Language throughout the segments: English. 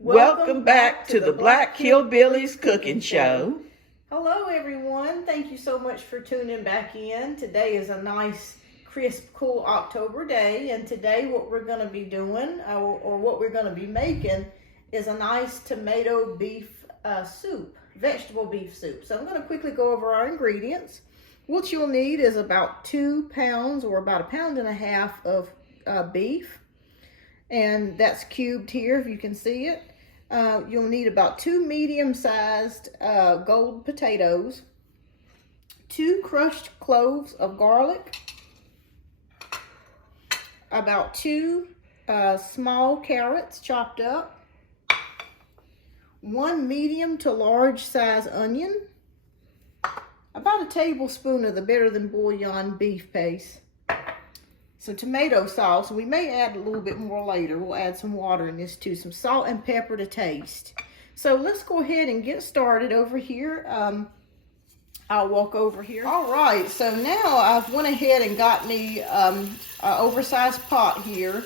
Welcome back to the Black Hillbillies Cooking Show. Hello everyone, thank you so much for tuning back in. Today is a nice, crisp, cool October day, and today what we're going to be doing, or what we're going to be making, is a nice tomato beef soup, vegetable beef soup. So I'm going to quickly go over our ingredients. What you'll need is about 2 pounds, or about 1.5 pounds of beef, and that's cubed here if you can see it. You'll need about 2 medium-sized gold potatoes, 2 crushed cloves of garlic, about 2 small carrots chopped up, 1 medium to large size onion, about a tablespoon of the Better Than Bouillon beef paste, some tomato sauce, and we may add a little bit more later. We'll add some water in this too, some salt and pepper to taste. So let's go ahead and get started over here. I'll walk over here. All right, so now I've went ahead and got me an oversized pot here,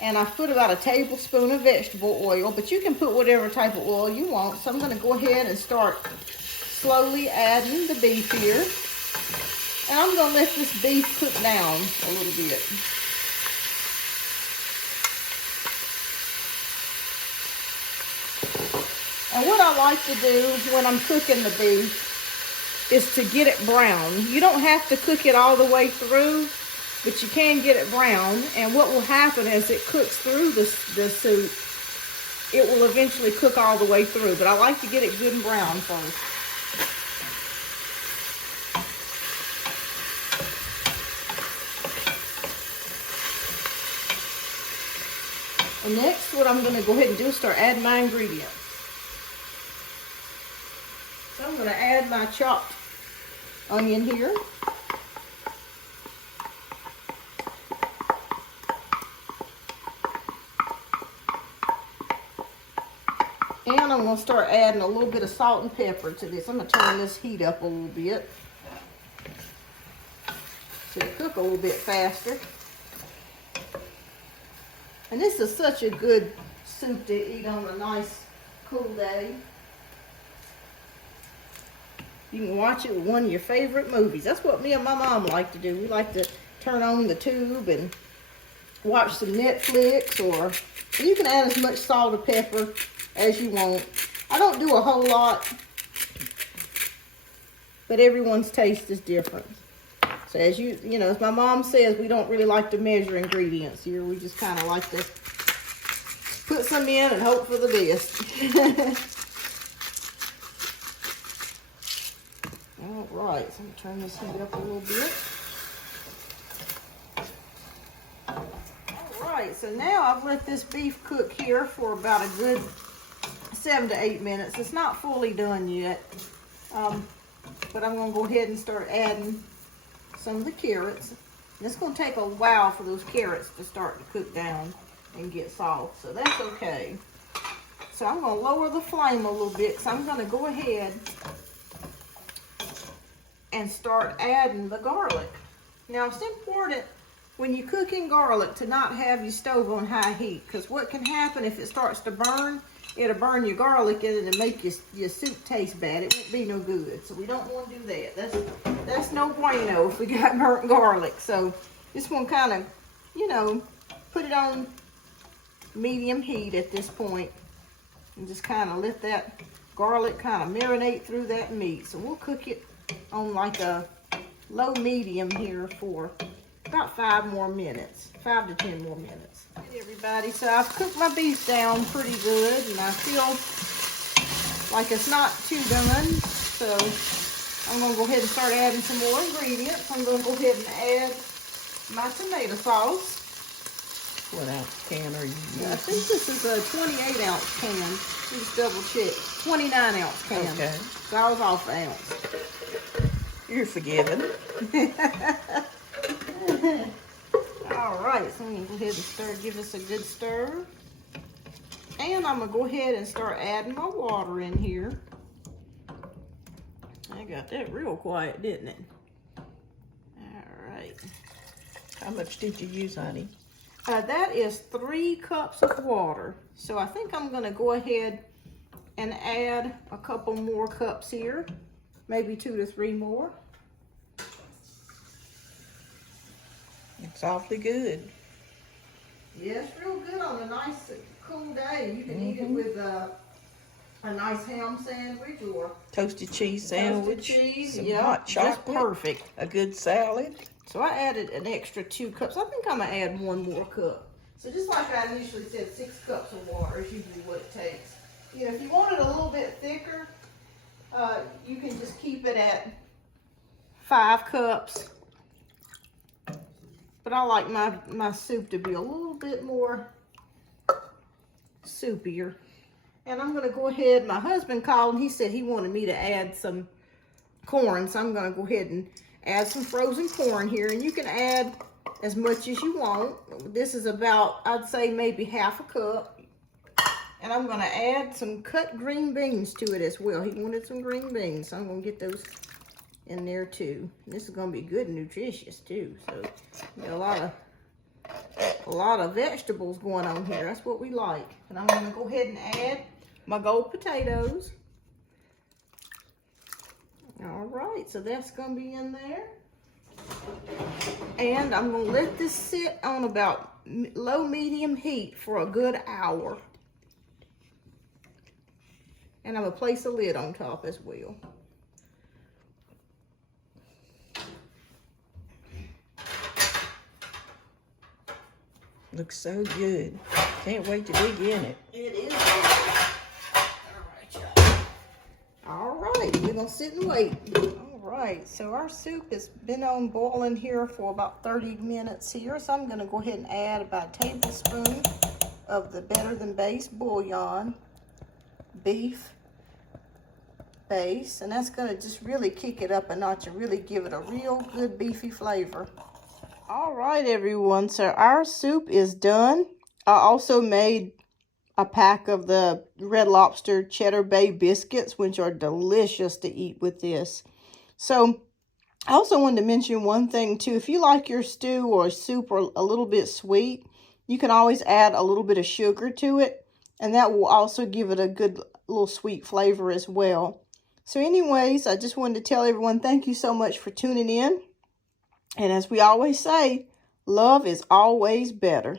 and I've put about a tablespoon of vegetable oil, but you can put whatever type of oil you want. So I'm gonna go ahead and start slowly adding the beef here. And I'm going to let this beef cook down a little bit. And what I like to do when I'm cooking the beef is to get it brown. You don't have to cook it all the way through, but you can get it brown. And what will happen as it cooks through the soup, it will eventually cook all the way through. But I like to get it good and brown first. And next, what I'm going to go ahead and do is start adding my ingredients. So I'm going to add my chopped onion here. And I'm going to start adding a little bit of salt and pepper to this. I'm going to turn this heat up a little bit so it'll cook a little bit faster. And this is such a good soup to eat on a nice, cool day. You can watch it with one of your favorite movies. That's what me and my mom like to do. We like to turn on the tube and watch some Netflix, or you can add as much salt or pepper as you want. I don't do a whole lot, but everyone's taste is different. So as you know, as my mom says, we don't really like to measure ingredients here. We just kind of like to put some in and hope for the best. All right, so I'm gonna turn this heat up a little bit. All right, so now I've let this beef cook here for about a good 7 to 8 minutes. It's not fully done yet, but I'm gonna go ahead and start adding some of the carrots. And it's going to take a while for those carrots to start to cook down and get soft, so that's okay. So I'm going to lower the flame a little bit, so I'm going to go ahead and start adding the garlic. Now it's important when you're cooking garlic to not have your stove on high heat, because what can happen if it starts to burn, it'll burn your garlic and it'll make your soup taste bad. It won't be no good. So we don't want to do that. That's no bueno if we got burnt garlic. So just want to kind of, you know, put it on medium heat at this point and just kind of let that garlic kind of marinate through that meat. So we'll cook it on like a low medium here for about 5 more minutes, 5 to 10 more minutes. Hey everybody, so I've cooked my beef down pretty good, and I feel like it's not too done. So I'm gonna go ahead and start adding some more ingredients. I'm gonna go ahead and add my tomato sauce. What ounce can are you using? I think this is a 28 ounce can. Just double check. 29 ounce can. Okay. So I was off an ounce. You're forgiven. All right, so I'm gonna go ahead and give this a good stir. And I'm gonna go ahead and start adding my water in here. I got that real quiet, didn't it? All right. How much did you use, honey? That is 3 cups of water. So I think I'm gonna go ahead and add a couple more cups here, maybe 2 to 3 more. It's awfully good. Yeah, it's real good on a nice cool day. You can eat it with a nice ham sandwich or Toasted cheese sandwich, toasted cheese. some Yeah, hot just chocolate, perfect. a good salad. So I added an extra 2 cups. I think I'm gonna add 1 more cup. So just like I initially said, 6 cups of water is usually what it takes. You know, if you want it a little bit thicker, you can just keep it at 5 cups. But I like my soup to be a little bit more soupier. And I'm gonna go ahead, my husband called and he said he wanted me to add some corn. So I'm gonna go ahead and add some frozen corn here. And you can add as much as you want. This is about, I'd say maybe half a cup. And I'm gonna add some cut green beans to it as well. He wanted some green beans, so I'm gonna get those in there too. This is gonna be good and nutritious too. So a lot of vegetables going on here. That's what we like. And I'm gonna go ahead and add my gold potatoes. All right, so that's gonna be in there. And I'm gonna let this sit on about low medium heat for a good hour. And I'm gonna place a lid on top as well. Looks so good. Can't wait to dig in it. It is. All right, we're gonna sit and wait. All right, so our soup has been on boiling here for about 30 minutes here. So I'm gonna go ahead and add about a tablespoon of the Better Than Base bouillon, beef base, and that's gonna just really kick it up a notch and really give it a real good beefy flavor. All right, everyone, so our soup is done. I also made a pack of the Red Lobster Cheddar Bay biscuits, which are delicious to eat with this. So I also wanted to mention one thing too. If you like your stew or soup or a little bit sweet, you can always add a little bit of sugar to it, and that will also give it a good little sweet flavor as well. So anyways, I just wanted to tell everyone thank you so much for tuning in. And as we always say, love is always better.